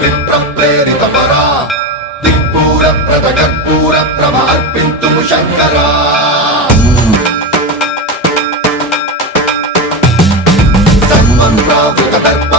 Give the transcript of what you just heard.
విప్ర ప్రేరిత పరా దిక్పూర ప్రద కర్పూర ప్రభ అర్పింతుము శంకరా సన్మంత్రావృత దర్ప